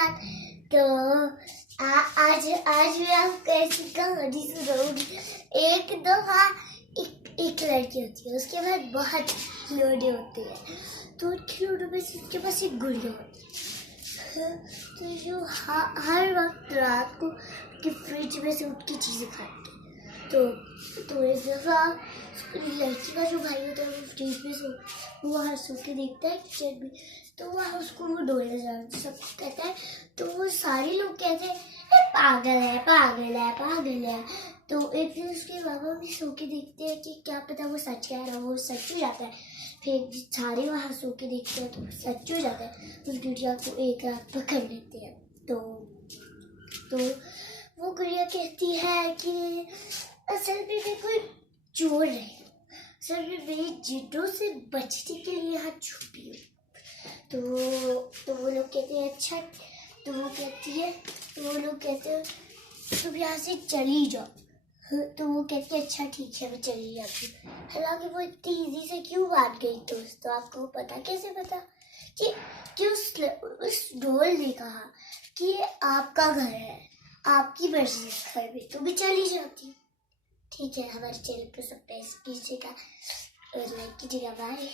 साथ। तो आज मैं आपको ऐसी कहानी सुनाऊंगी। एक दफा एक लड़की होती है, उसके बाद बहुत खिलौने होते हैं। तो खिलौनों में से उसके पास एक गुड़िया होती है। तो जो हर वक्त रात को उसकी फ्रिज में से उठ के चीजें खाती है। तो एक दफा लड़की का जो भाई होता है वो फ्रिज में वो वहाँ सो के देखता है किचन में। तो वहाँ उसको वो डोले जाते सब कहता है। तो वो सारे लोग कहते हैं पागल है पागल है पागल है। तो एक दिन उसके बाबा भी सो के देखते हैं कि क्या पता वो सच कह रहा है, वो सच हो जाता है। फिर सारे वहाँ सो के देखते हैं तो सच हो जाता है। उस गुड़िया को एक रात पकड़ लेते हैं। तो वो गुड़िया कहती है कि असल में मैं कोई चोर नहीं हूँ, असल में मेरी जिद्दों से बचने के लिए यहाँ छुपी हूँ। तो वो लोग कहते हैं अच्छा। तो वो लोग कहते हैं तुम यहाँ से चली जाओ। तो वो कहती है अच्छा ठीक है मैं चली जाती हूँ। हालांकि वो इतनी इजी से क्यों भाग गई दोस्तों, आपको पता कैसे पता कि उस डोल ने कहा कि आपका घर है, आपकी मर्जी इस घर में, तो भी चली जाती। ठीक है, हमारे चैनल पर सब कीजिएगा, लाइक कीजिएगा, बाय।